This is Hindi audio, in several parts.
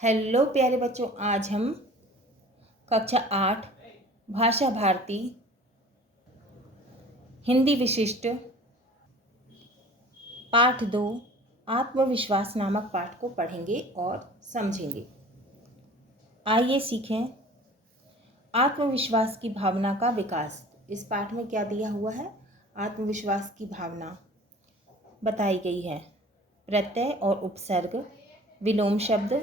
हेलो प्यारे बच्चों, आज हम कक्षा 8 भाषा भारती हिंदी विशिष्ट पाठ 2 आत्मविश्वास नामक पाठ को पढ़ेंगे और समझेंगे। आइए सीखें आत्मविश्वास की भावना का विकास। इस पाठ में क्या दिया हुआ है? आत्मविश्वास की भावना बताई गई है। प्रत्यय और उपसर्ग, विलोम शब्द,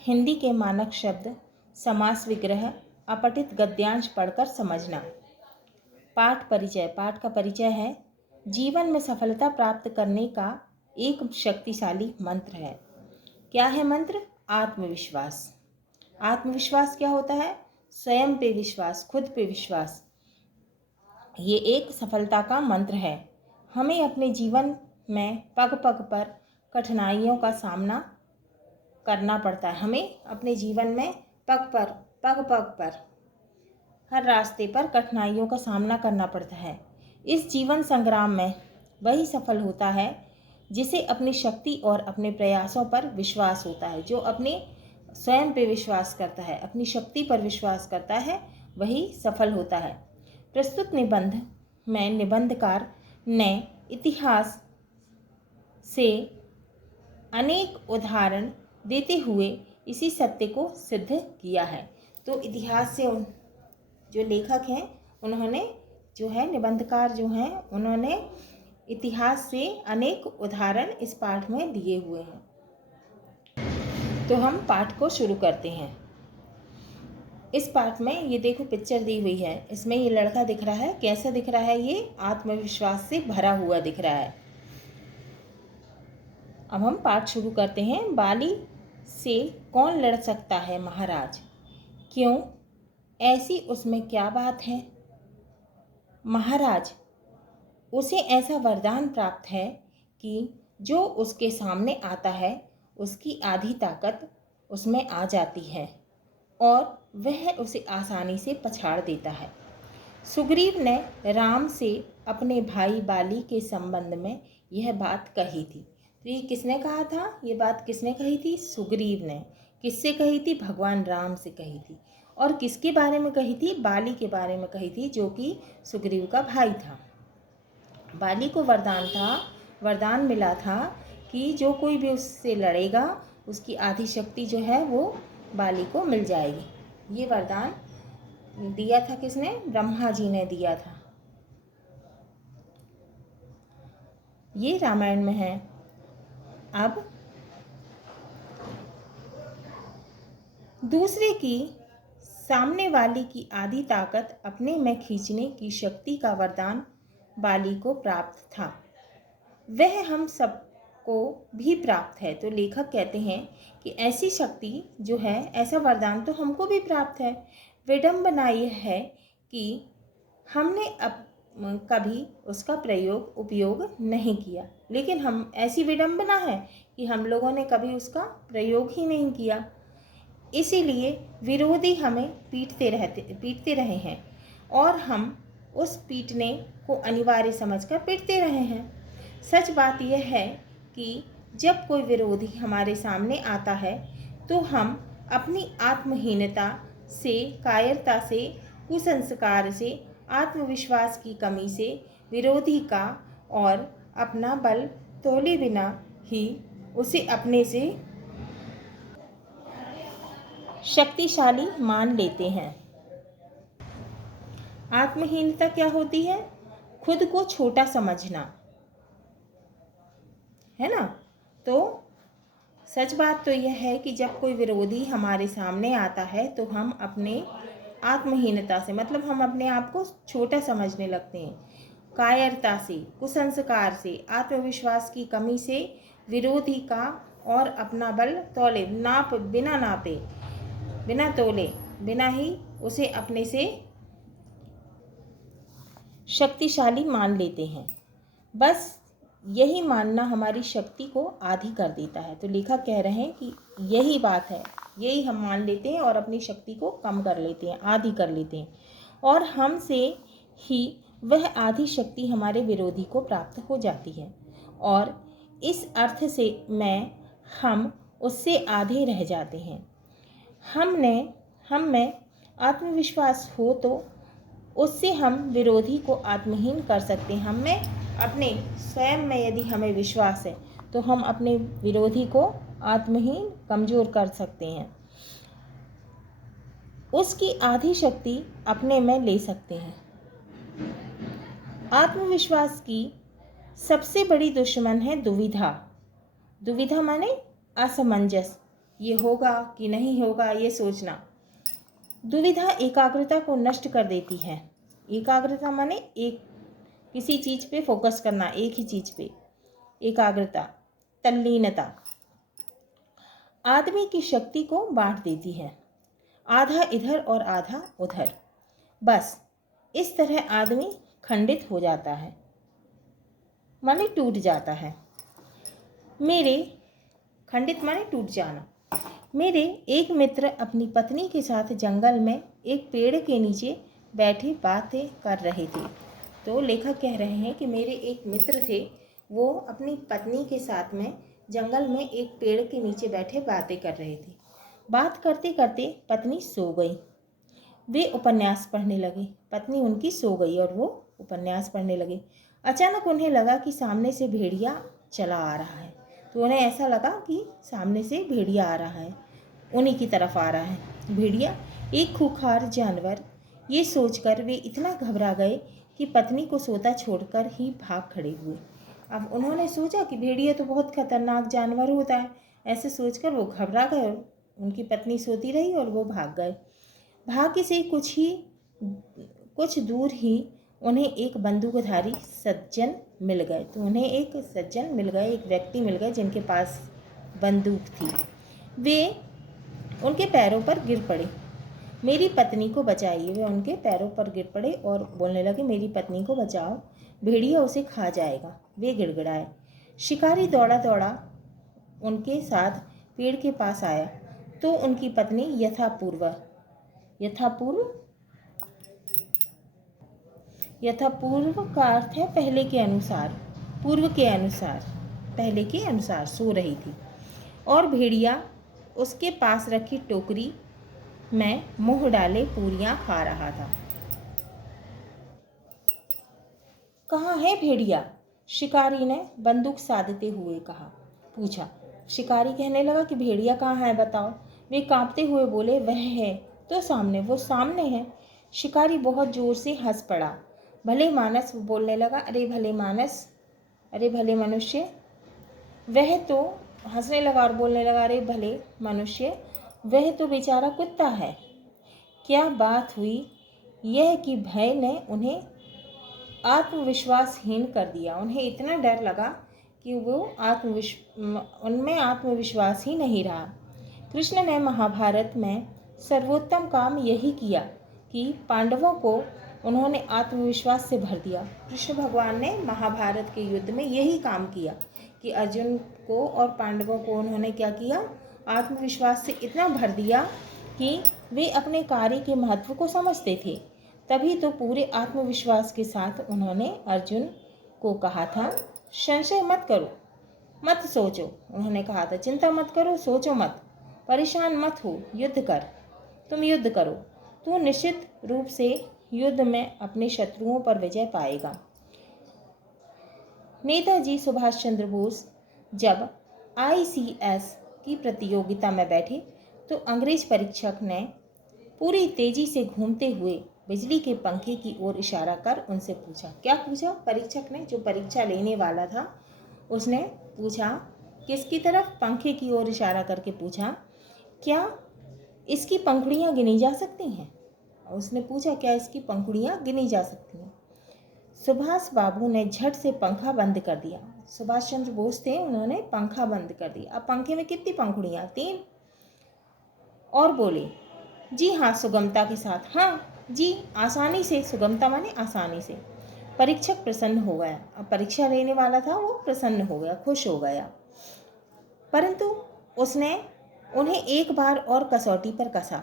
हिंदी के मानक शब्द, समास विग्रह, अपठित गद्यांश पढ़कर समझना। पाठ परिचय। पाठ का परिचय है जीवन में सफलता प्राप्त करने का एक शक्तिशाली मंत्र है। क्या है मंत्र? आत्मविश्वास। आत्मविश्वास क्या होता है? स्वयं पे विश्वास, खुद पे विश्वास। ये एक सफलता का मंत्र है। हमें अपने जीवन में पग पग पर कठिनाइयों का सामना करना पड़ता है। हमें अपने जीवन में पग पग पर हर रास्ते पर कठिनाइयों का सामना करना पड़ता है। इस जीवन संग्राम में वही सफल होता है जिसे अपनी शक्ति और अपने प्रयासों पर विश्वास होता है। जो अपने स्वयं पे विश्वास करता है, अपनी शक्ति पर विश्वास करता है, वही सफल होता है। प्रस्तुत निबंध में निबंधकार ने इतिहास से अनेक उदाहरण देते हुए इसी सत्य को सिद्ध किया है। तो इतिहास से जो लेखक हैं उन्होंने निबंधकार हैं उन्होंने इतिहास से अनेक उदाहरण इस पाठ में दिए हुए हैं। तो हम पाठ को शुरू करते हैं। इस पाठ में ये देखो पिक्चर दी हुई है। इसमें ये लड़का दिख रहा है। कैसा दिख रहा है? ये आत्मविश्वास से भरा हुआ दिख रहा है। अब हम पाठ शुरू करते हैं। बाली से कौन लड़ सकता है महाराज? क्यों, ऐसी उसमें क्या बात है? महाराज, उसे ऐसा वरदान प्राप्त है कि जो उसके सामने आता है उसकी आधी ताकत उसमें आ जाती है और वह उसे आसानी से पछाड़ देता है। सुग्रीव ने राम से अपने भाई बाली के संबंध में यह बात कही थी। तो ये किसने कहा था? ये बात किसने कही थी? सुग्रीव ने। किससे कही थी? भगवान राम से कही थी। और किसके बारे में कही थी? बाली के बारे में कही थी, जो कि सुग्रीव का भाई था। बाली को वरदान मिला था कि जो कोई भी उससे लड़ेगा उसकी आधी शक्ति जो है वो बाली को मिल जाएगी। ये वरदान दिया था किसने? ब्रह्मा जी ने दिया था। ये रामायण में है। अब दूसरे की सामने वाले की आधी ताकत अपने में खींचने की शक्ति का वरदान बाली को प्राप्त था। वह हम सबको भी प्राप्त है। तो लेखक कहते हैं कि ऐसी शक्ति जो है, ऐसा वरदान तो हमको भी प्राप्त है। विडंबना यह है कि हमने अब कभी उसका उपयोग नहीं किया। लेकिन हम ऐसी विडंबना है कि हम लोगों ने कभी उसका प्रयोग ही नहीं किया। इसीलिए विरोधी हमें पीटते रहे हैं और हम उस पीटने को अनिवार्य समझकर पीटते रहे हैं। सच बात यह है कि जब कोई विरोधी हमारे सामने आता है तो हम अपनी आत्महीनता से, कायरता से, कुसंस्कार से, आत्मविश्वास की कमी से विरोधी का और अपना बल तोले बिना ही उसे अपने से शक्तिशाली मान लेते हैं। आत्महीनता क्या होती है? खुद को छोटा समझना, है ना? तो सच बात तो यह है कि जब कोई विरोधी हमारे सामने आता है तो हम अपने आत्महीनता से, मतलब हम अपने आप को छोटा समझने लगते हैं। कायरता से, कुसंस्कार से, आत्मविश्वास की कमी से विरोधी का और अपना बल तोले बिना तोले बिना ही उसे अपने से शक्तिशाली मान लेते हैं। बस यही मानना हमारी शक्ति को आधी कर देता है। तो लेखक कह रहे हैं कि यही बात है, यही हम मान लेते हैं और अपनी शक्ति को कम कर लेते हैं, आधी कर लेते हैं, और हमसे ही वह आधी शक्ति हमारे विरोधी को प्राप्त हो जाती है। और इस अर्थ से हम उससे आधे रह जाते हैं। हम में आत्मविश्वास हो तो उससे हम विरोधी को आत्महीन कर सकते हैं। हम में अपने स्वयं में यदि हमें विश्वास है तो हम अपने विरोधी को आत्महीन, कमज़ोर कर सकते हैं। उसकी आधी शक्ति अपने में ले सकते हैं। आत्मविश्वास की सबसे बड़ी दुश्मन है दुविधा। दुविधा माने असमंजस, ये होगा कि नहीं होगा, ये सोचना। दुविधा एकाग्रता को नष्ट कर देती है। एकाग्रता माने एक किसी चीज़ पे फोकस करना, एक ही चीज़ पे। एकाग्रता, तल्लीनता आदमी की शक्ति को बांट देती है, आधा इधर और आधा उधर। बस इस तरह आदमी खंडित हो जाता है, माने टूट जाता है। खंडित माने टूट जाना। मेरे एक मित्र अपनी पत्नी के साथ जंगल में एक पेड़ के नीचे बैठे बातें कर रहे थे। तो लेखक कह रहे हैं कि मेरे एक मित्र थे, वो अपनी पत्नी के साथ में जंगल में एक पेड़ के नीचे बैठे बातें कर रहे थे। बात करते करते पत्नी सो गई। वे उपन्यास पढ़ने लगे। पत्नी उनकी सो गई और वो उपन्यास पढ़ने लगे। अचानक उन्हें लगा कि सामने से भेड़िया चला आ रहा है। तो उन्हें ऐसा लगा कि सामने से भेड़िया आ रहा है, उन्हीं की तरफ आ रहा है। भेड़िया एक खूंखार जानवर, ये सोचकर वे इतना घबरा गए कि पत्नी को सोता छोड़कर ही भाग खड़े हुए। अब उन्होंने सोचा कि भेड़िया तो बहुत खतरनाक जानवर होता है। ऐसे सोचकर वो घबरा गए और उनकी पत्नी सोती रही और वो भाग गए। भाग्य से कुछ दूर ही उन्हें एक बंदूकधारी सज्जन मिल गए। तो उन्हें एक सज्जन मिल गए, एक व्यक्ति मिल गए जिनके पास बंदूक थी। वे उनके पैरों पर गिर पड़े, मेरी पत्नी को बचाइए। वे उनके पैरों पर गिर पड़े और बोलने लगे, मेरी पत्नी को बचाओ, भेड़िया उसे खा जाएगा। वे गिड़गिड़ाए। शिकारी दौड़ा दौड़ा उनके साथ पेड़ के पास आया तो उनकी पत्नी यथापूर्व का अर्थ है पहले के अनुसार, पूर्व के अनुसार, पहले के अनुसार सो रही थी और भेड़िया उसके पास रखी टोकरी में मुंह डाले पूरियां खा रहा था। कहाँ है भेड़िया? शिकारी ने बंदूक साधते हुए पूछा। शिकारी कहने लगा कि भेड़िया कहाँ है बताओ। वे कांपते हुए बोले, वह है तो सामने, वो सामने है। शिकारी बहुत जोर से हंस पड़ा। भले मानस, वो बोलने लगा, अरे भले मानस, अरे भले मनुष्य। वह तो हंसने लगा और बोलने लगा, अरे भले मनुष्य, वह तो बेचारा कुत्ता है। क्या बात हुई यह कि भय ने उन्हें आत्मविश्वासहीन कर दिया। उन्हें इतना डर लगा कि वो उनमें आत्मविश्वास ही नहीं रहा। कृष्ण ने महाभारत में सर्वोत्तम काम यही किया कि पांडवों को उन्होंने आत्मविश्वास से भर दिया। कृष्ण भगवान ने महाभारत के युद्ध में यही काम किया कि अर्जुन को और पांडवों को उन्होंने क्या किया, आत्मविश्वास से इतना भर दिया कि वे अपने कार्य के महत्व को समझते थे। तभी तो पूरे आत्मविश्वास के साथ उन्होंने अर्जुन को कहा था, संशय मत करो, मत सोचो। उन्होंने कहा था, चिंता मत करो, सोचो मत, परेशान मत हो, युद्ध कर, तुम युद्ध करो, तू निश्चित रूप से युद्ध में अपने शत्रुओं पर विजय पाएगा। नेताजी सुभाष चंद्र बोस जब ICS की प्रतियोगिता में बैठे तो अंग्रेज परीक्षक ने पूरी तेजी से घूमते हुए बिजली के पंखे की ओर इशारा कर उनसे पूछा। क्या पूछा? परीक्षक ने, जो परीक्षा लेने वाला था, उसने पूछा किसकी तरफ? पंखे की ओर इशारा करके पूछा, क्या इसकी पंखुड़ियाँ गिनी जा सकती हैं? उसने पूछा, क्या इसकी पंखुड़ियाँ गिनी जा सकती हैं? सुभाष बाबू ने झट से पंखा बंद कर दिया। सुभाष चंद्र बोस थे, उन्होंने पंखा बंद कर दिया। अब पंखे में कितनी पंखुड़ियाँ? 3। और बोले, जी हाँ, सुगमता के साथ, हाँ जी, आसानी से। सुगमता माने आसानी से। परीक्षक प्रसन्न हो गया। अब परीक्षा लेने वाला था, वो प्रसन्न हो गया, खुश हो गया। परंतु उसने उन्हें एक बार और कसौटी पर कसा।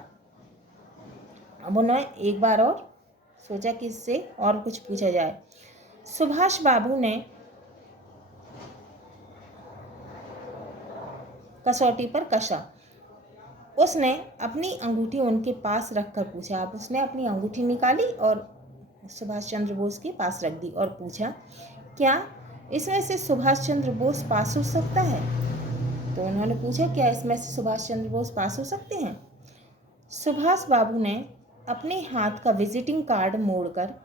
अब उन्होंने एक बार और सोचा कि इससे और कुछ पूछा जाए। सुभाष बाबू ने कसौटी पर कसा। उसने अपनी अंगूठी उनके पास रखकर पूछा। अब उसने अपनी अंगूठी निकाली और सुभाष चंद्र बोस के पास रख दी और पूछा, क्या इसमें से सुभाष चंद्र बोस पास हो सकता है? तो उन्होंने पूछा, क्या इसमें से सुभाष चंद्र बोस पास हो सकते हैं? सुभाष बाबू ने अपने हाथ का विजिटिंग कार्ड मोड़कर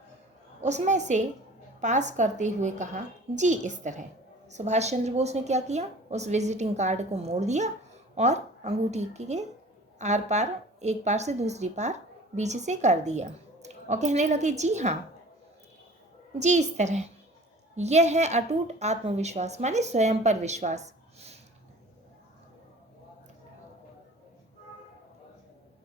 उसमें से पास करते हुए कहा, जी इस तरह। सुभाष चंद्र बोस ने क्या किया, उस विजिटिंग कार्ड को मोड़ दिया और अंगूठी के आर पार, एक पार से दूसरी पार बीच से कर दिया और कहने लगे, जी हाँ, जी इस तरह। यह है अटूट आत्मविश्वास, माने स्वयं पर विश्वास।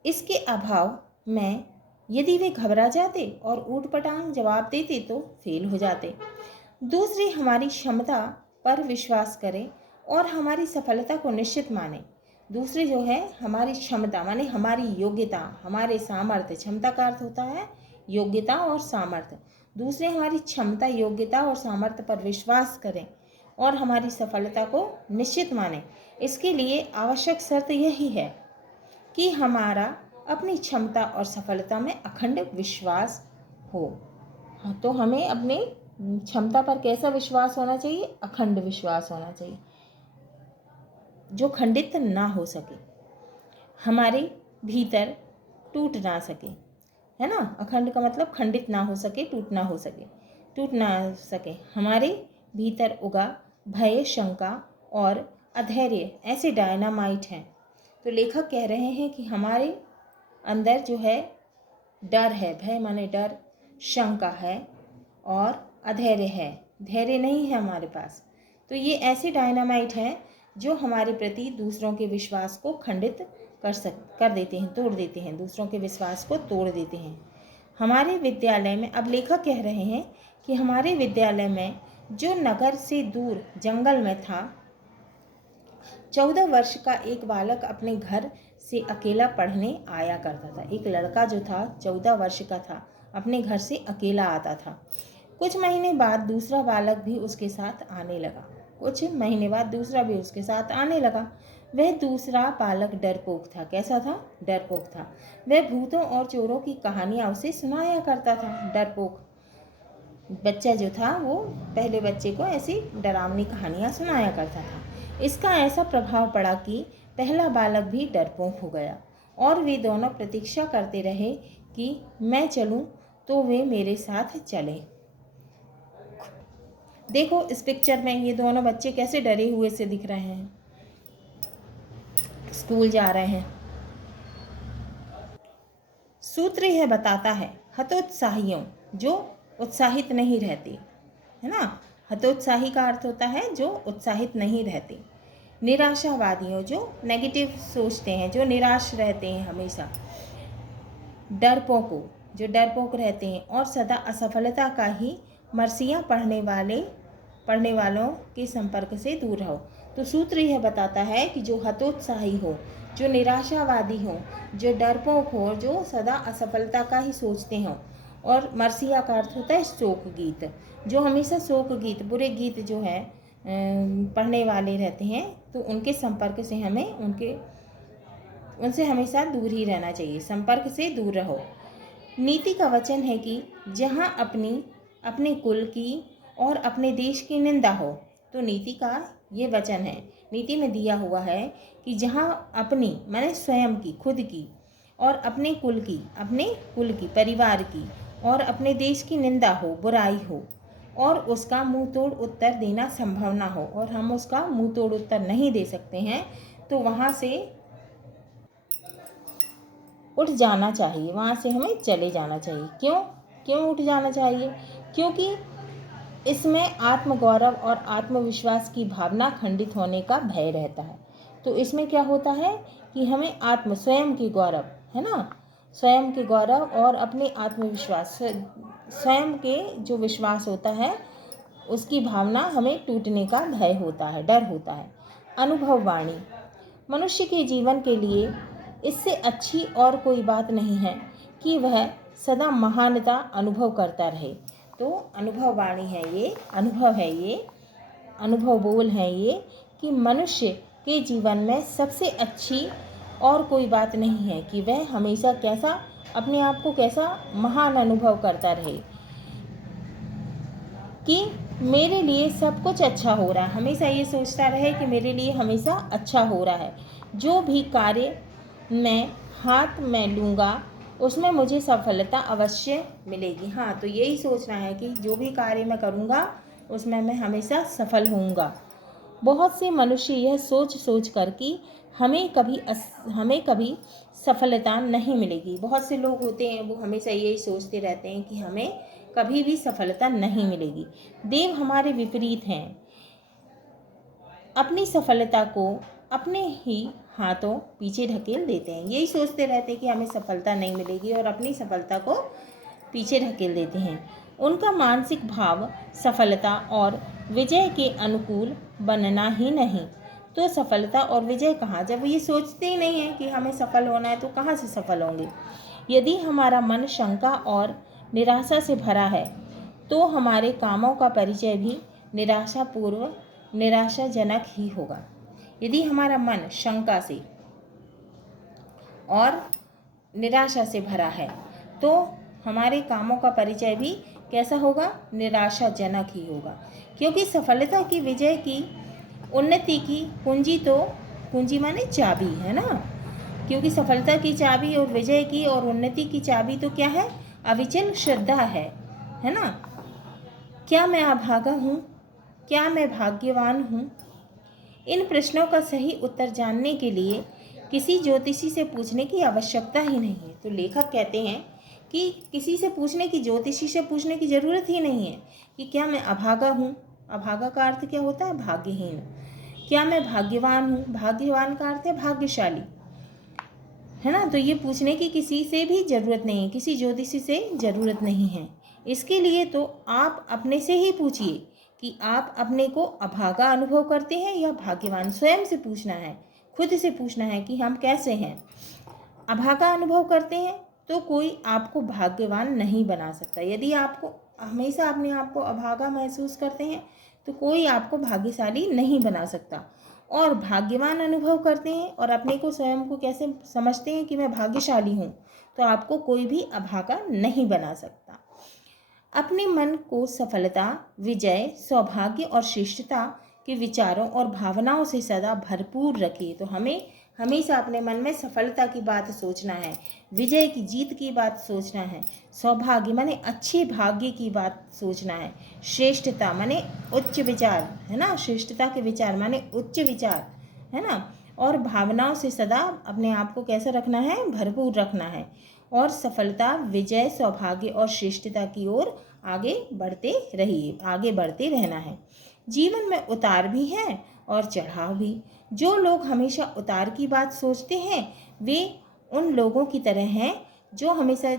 इसके अभाव में यदि वे घबरा जाते और ऊटपटांग जवाब देते तो फेल हो जाते। दूसरे हमारी क्षमता पर विश्वास करें और हमारी सफलता को निश्चित माने। दूसरे जो है हमारी क्षमता माने हमारी योग्यता, हमारे सामर्थ्य, क्षमता का अर्थ होता है योग्यता और सामर्थ्य। दूसरे हमारी क्षमता, योग्यता और सामर्थ्य पर विश्वास करें और हमारी सफलता को निश्चित माने। इसके लिए आवश्यक शर्त यही है कि हमारा अपनी क्षमता और सफलता में अखंड विश्वास हो। हाँ, तो हमें अपने क्षमता पर कैसा विश्वास होना चाहिए? अखंड विश्वास होना चाहिए, जो खंडित ना हो सके, हमारे भीतर टूट ना सके, है ना। अखंड का मतलब खंडित ना हो सके, टूट ना सके। हमारे भीतर उगा भय, शंका और अधैर्य ऐसे डायनामाइट हैं। तो लेखक कह रहे हैं कि हमारे अंदर जो है डर है, भय माने डर, शंका है और अधैर्य है, धैर्य नहीं है हमारे पास। तो ये ऐसे डायनामाइट हैं जो हमारे प्रति दूसरों के विश्वास को खंडित कर देते हैं, तोड़ देते हैं, दूसरों के विश्वास को तोड़ देते हैं। हमारे विद्यालय में, अब लेखक कह रहे हैं कि हमारे विद्यालय में जो नगर से दूर जंगल में था, 14 वर्ष का एक बालक अपने घर से अकेला पढ़ने आया करता था। एक लड़का जो था 14 वर्ष का था, अपने घर से अकेला आता था। कुछ महीने बाद दूसरा बालक भी उसके साथ आने लगा। वह दूसरा बालक डरपोक था। कैसा था? डरपोक था। वह भूतों और चोरों की कहानियां उसे सुनाया करता था। डरपोक बच्चा जो था वो पहले बच्चे को ऐसी डरावनी कहानियां सुनाया करता था। इसका ऐसा प्रभाव पड़ा कि पहला बालक भी डरपोक हो गया और वे दोनों प्रतीक्षा करते रहे कि मैं चलूं तो वे मेरे साथ चले। देखो इस पिक्चर में ये दोनों बच्चे कैसे डरे हुए से दिख रहे हैं, स्कूल जा रहे हैं। सूत्र यह बताता है हतोत्साहियों जो उत्साहित नहीं रहते, है ना। हतोत्साही का अर्थ होता है जो उत्साहित नहीं रहते। निराशावादियों जो नेगेटिव सोचते हैं, जो निराश रहते हैं हमेशा। डरपोकों जो डरपोक रहते हैं और सदा असफलता का ही मरसियाँ पढ़ने वालों के संपर्क से दूर रहो। तो सूत्र यह बताता है कि जो हतोत्साही हो, जो निराशावादी हो, जो डरपोक हो, जो सदा असफलता का ही सोचते हों, और मरसिया का अर्थ होता है शोक गीत, जो हमेशा शोक गीत, बुरे गीत जो है पढ़ने वाले रहते हैं, तो उनके संपर्क से हमें उनसे हमेशा दूर ही रहना चाहिए। संपर्क से दूर रहो। नीति का वचन है कि जहाँ अपने कुल की और अपने देश की निंदा हो, तो नीति का ये वचन है, नीति में दिया हुआ है कि जहाँ अपनी माने स्वयं की, खुद की और अपने कुल की, परिवार की और अपने देश की निंदा हो, बुराई हो और उसका मुंह तोड़ उत्तर देना संभव ना हो, और हम उसका मुंह तोड़ उत्तर नहीं दे सकते हैं, तो वहाँ से उठ जाना चाहिए, वहाँ से हमें चले जाना चाहिए। क्यों उठ जाना चाहिए? क्योंकि इसमें आत्मगौरव और आत्मविश्वास की भावना खंडित होने का भय रहता है। तो इसमें क्या होता है कि हमें स्वयं की गौरव, है ना, स्वयं के गौरव और अपने आत्मविश्वास, स्वयं के जो विश्वास होता है उसकी भावना हमें टूटने का भय होता है, डर होता है। अनुभववाणी, मनुष्य के जीवन के लिए इससे अच्छी और कोई बात नहीं है कि वह सदा महानता अनुभव करता रहे। तो अनुभववाणी है ये, अनुभव बोल है ये कि मनुष्य के जीवन में सबसे अच्छी और कोई बात नहीं है कि वह हमेशा कैसा अपने आप को कैसा महान अनुभव करता रहे कि मेरे लिए सब कुछ अच्छा हो रहा है, हमेशा ये सोचता रहे कि मेरे लिए हमेशा अच्छा हो रहा है। जो भी कार्य मैं हाथ में लूँगा उसमें मुझे सफलता अवश्य मिलेगी। हाँ, तो यही सोचना है कि जो भी कार्य मैं करूँगा उसमें मैं हमेशा सफल होऊंगा। बहुत से मनुष्य यह सोच सोच कर कि हमें कभी सफलता नहीं मिलेगी। बहुत से लोग होते हैं वो हमेशा यही सोचते रहते हैं कि हमें कभी भी सफलता नहीं मिलेगी। देव हमारे विपरीत हैं, अपनी सफलता को अपने ही हाथों पीछे ढकेल देते हैं। यही सोचते रहते हैं कि हमें सफलता नहीं मिलेगी और अपनी सफलता को पीछे ढकेल देते हैं। उनका मानसिक भाव सफलता और विजय के अनुकूल बनना ही नहीं, तो सफलता और विजय कहाँ, जब ये सोचते ही नहीं है कि हमें सफल होना है तो कहाँ से सफल होंगे। यदि हमारा मन शंका और निराशा से भरा है तो हमारे कामों का परिचय भी निराशाजनक ही होगा। यदि हमारा मन शंका से और निराशा से भरा है तो हमारे कामों का परिचय भी कैसा होगा, निराशाजनक ही होगा। क्योंकि सफलता की, विजय की, उन्नति की कुंजी माने चाबी है ना। क्योंकि सफलता की चाबी और विजय की और उन्नति की चाबी तो क्या है, अविचल श्रद्धा है ना। क्या मैं अभागा हूँ, क्या मैं भाग्यवान हूँ? इन प्रश्नों का सही उत्तर जानने के लिए किसी ज्योतिषी से पूछने की आवश्यकता ही नहीं है। तो लेखक कहते हैं कि किसी से पूछने की, ज्योतिषी से पूछने की ज़रूरत ही नहीं है कि क्या मैं अभागा हूँ। अभागा का अर्थ क्या होता है, भाग्यहीन। क्या मैं भाग्यवान हूँ, भाग्यवान का अर्थ है भाग्यशाली, है ना। तो ये पूछने की किसी से भी ज़रूरत नहीं है, किसी ज्योतिषी से ज़रूरत नहीं है। इसके लिए तो आप अपने से ही पूछिए कि आप अपने को अभागा अनुभव करते हैं या भाग्यवान। स्वयं से पूछना है, खुद से पूछना है कि हम कैसे हैं। अभागा अनुभव करते हैं तो कोई आपको भाग्यवान नहीं बना सकता। यदि आपको हमेशा अपने आप को अभागा महसूस करते हैं तो कोई आपको भाग्यशाली नहीं बना सकता। और भाग्यवान अनुभव करते हैं और अपने को, स्वयं को कैसे समझते हैं कि मैं भाग्यशाली हूँ, तो आपको कोई भी अभागा नहीं बना सकता। अपने मन को सफलता, विजय, सौभाग्य और श्रेष्ठता के विचारों और भावनाओं से सदा भरपूर रखिए। तो हमें हमेशा अपने मन में सफलता की बात सोचना है, विजय की, जीत की बात सोचना है, सौभाग्य माने अच्छे भाग्य की बात सोचना है, श्रेष्ठता माने उच्च विचार, है ना। श्रेष्ठता के विचार माने उच्च विचार, है ना। और भावनाओं से सदा अपने आप को कैसा रखना है, भरपूर रखना है। और सफलता, विजय, सौभाग्य और श्रेष्ठता की ओर आगे बढ़ते रहिए, आगे बढ़ते रहना है। जीवन में उतार भी है और चढ़ाव भी। जो लोग हमेशा उतार की बात सोचते हैं वे उन लोगों की तरह हैं जो हमेशा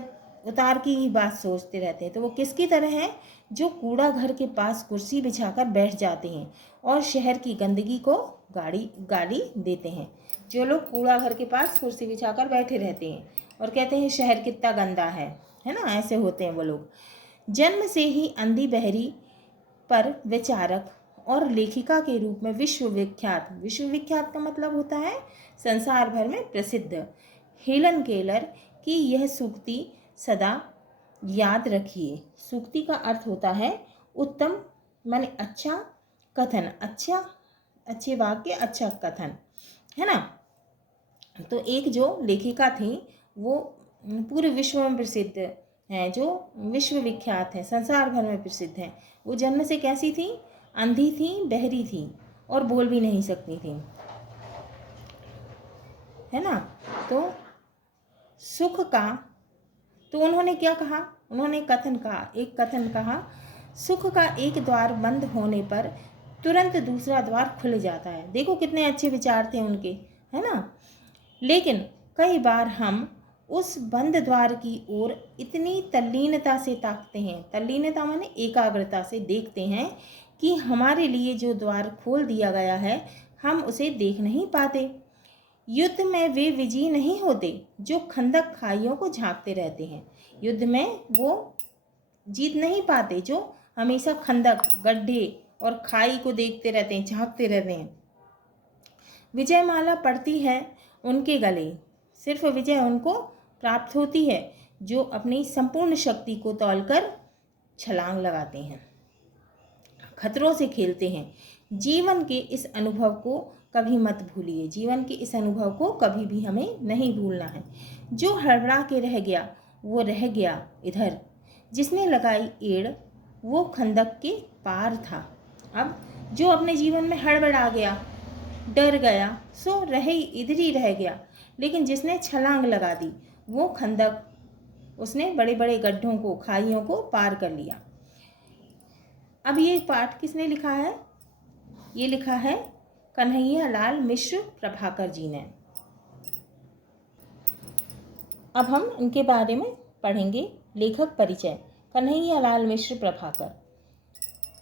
उतार की ही बात सोचते रहते हैं। तो वो किसकी तरह हैं, जो कूड़ा घर के पास कुर्सी बिछाकर बैठ जाते हैं और शहर की गंदगी को गाली देते हैं। जो लोग कूड़ा घर के पास कुर्सी बिछाकर बैठे रहते हैं और कहते हैं शहर कितना गंदा है ना, ऐसे होते हैं वो लोग। जन्म से ही अंधी बहरी पर विचारक और लेखिका के रूप में विश्वविख्यात का मतलब होता है संसार भर में प्रसिद्ध, हेलन केलर की यह सूक्ति सदा याद रखिए। सूक्ति का अर्थ होता है उत्तम माने अच्छा कथन, अच्छे वाक्य, अच्छा कथन, है ना। तो एक जो लेखिका थी वो पूरे विश्व में प्रसिद्ध हैं, जो विश्वविख्यात हैं, संसार भर में प्रसिद्ध हैं। वो जन्म से कैसी थी, अंधी थी, बहरी थी और बोल भी नहीं सकती थी, है ना। तो सुख का, तो उन्होंने क्या कहा, उन्होंने एक कथन कहा, सुख का एक द्वार बंद होने पर तुरंत दूसरा द्वार खुल जाता है। देखो कितने अच्छे विचार थे उनके, है ना। लेकिन कई बार हम उस बंद द्वार की ओर इतनी तल्लीनता से ताकते हैं, तल्लीनता माने एकाग्रता से देखते हैं कि हमारे लिए जो द्वार खोल दिया गया है हम उसे देख नहीं पाते। युद्ध में वे विजयी नहीं होते जो खंदक खाइयों को झांकते रहते हैं। युद्ध में वो जीत नहीं पाते जो हमेशा खंदक, गड्ढे और खाई को देखते रहते हैं, झांकते रहते हैं। विजयमाला पड़ती है उनके गले, सिर्फ विजय उनको प्राप्त होती है जो अपनी संपूर्ण शक्ति को तौलकर छलांग लगाते हैं, खतरों से खेलते हैं। जीवन के इस अनुभव को कभी मत भूलिए, जीवन के इस अनुभव को कभी भी हमें नहीं भूलना है। जो हड़बड़ा के रह गया वो रह गया इधर, जिसने लगाई एड़ वो खंदक के पार था। अब जो अपने जीवन में हड़बड़ा गया, डर गया, सो रहे इधर ही रह गया, लेकिन जिसने छलांग लगा दी वो खंदक, उसने बड़े बड़े गड्ढों को, खाइयों को पार कर लिया। अब ये पाठ किसने लिखा है? ये लिखा है कन्हैया लाल मिश्र प्रभाकर जी ने। अब हम इनके बारे में पढ़ेंगे। लेखक परिचय। कन्हैया लाल मिश्र प्रभाकर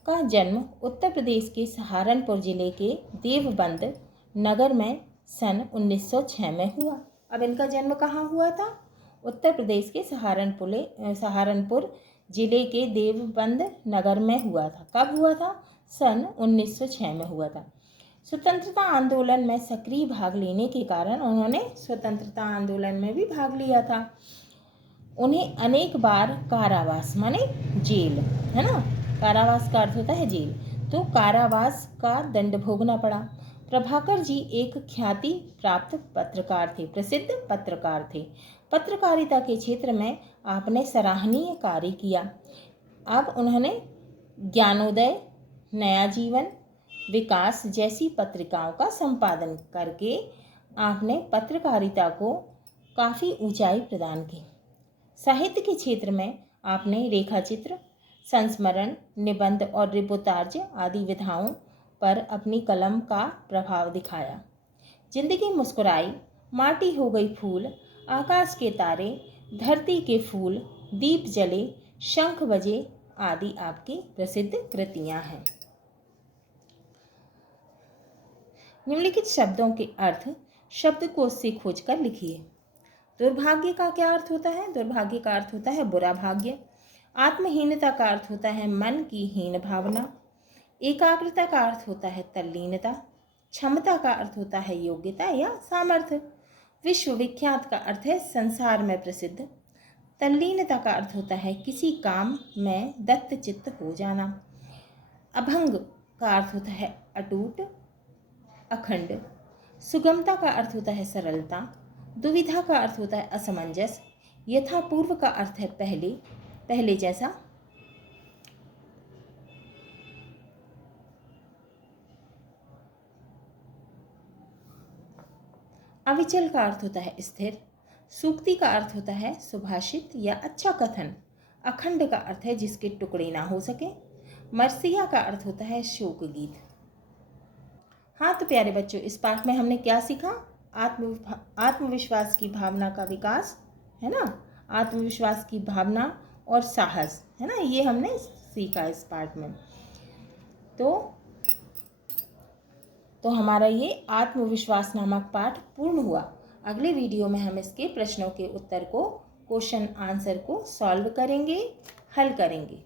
का जन्म उत्तर प्रदेश के सहारनपुर जिले के देवबंद नगर में सन 1906 में हुआ। अब इनका जन्म कहाँ हुआ था? उत्तर प्रदेश के सहारनपुर जिले के देवबंद नगर में हुआ था। कब हुआ था? सन 1906 में हुआ था। स्वतंत्रता आंदोलन में सक्रिय भाग लेने के कारण उन्होंने स्वतंत्रता आंदोलन में भी भाग लिया था। उन्हें अनेक बार कारावास, माने जेल, है ना, कारावास का अर्थ होता है जेल, तो कारावास का दंड भोगना पड़ा। प्रभाकर जी एक ख्याति प्राप्त पत्रकार थे, प्रसिद्ध पत्रकार थे। पत्रकारिता के क्षेत्र में आपने सराहनीय कार्य किया। अब उन्होंने ज्ञानोदय, नया जीवन, विकास जैसी पत्रिकाओं का संपादन करके आपने पत्रकारिता को काफ़ी ऊंचाई प्रदान की। साहित्य के क्षेत्र में आपने रेखाचित्र, संस्मरण, निबंध और रिपोर्टाज आदि विधाओं पर अपनी कलम का प्रभाव दिखाया। जिंदगी मुस्कुराई, माटी हो गई फूल, आकाश के तारे, धरती के फूल, दीप जले, शंख बजे आदि आपकी प्रसिद्ध कृतियां हैं। निम्नलिखित शब्दों के अर्थ शब्दकोश से खोजकर लिखिए। दुर्भाग्य का क्या अर्थ होता है? दुर्भाग्य का अर्थ होता है बुरा भाग्य। आत्महीनता का अर्थ होता है मन की हीन भावना। एकाग्रता का अर्थ होता है तल्लीनता। क्षमता का अर्थ होता है योग्यता या सामर्थ्य। विश्वविख्यात का अर्थ है संसार में प्रसिद्ध। तल्लीनता का अर्थ होता है किसी काम में दत्तचित्त हो जाना। अभंग का अर्थ होता है अटूट, अखंड। सुगमता का अर्थ होता है सरलता। दुविधा का अर्थ होता है असमंजस। यथापूर्व का अर्थ है पहले, पहले जैसा। अविचल का अर्थ होता है स्थिर। सूक्ति का अर्थ होता है सुभाषित या अच्छा कथन। अखंड का अर्थ है जिसके टुकड़े ना हो सके। मरसिया का अर्थ होता है शोक गीत। हाँ तो प्यारे बच्चों, इस पाठ में हमने क्या सीखा? आत्मविश्वास की भावना का विकास, है ना, आत्मविश्वास की भावना और साहस, है ना, ये हमने सीखा इस पाठ में। तो हमारा ये आत्मविश्वास नामक पाठ पूर्ण हुआ। अगले वीडियो में हम इसके प्रश्नों के उत्तर को, क्वेश्चन आंसर को सॉल्व करेंगे, हल करेंगे।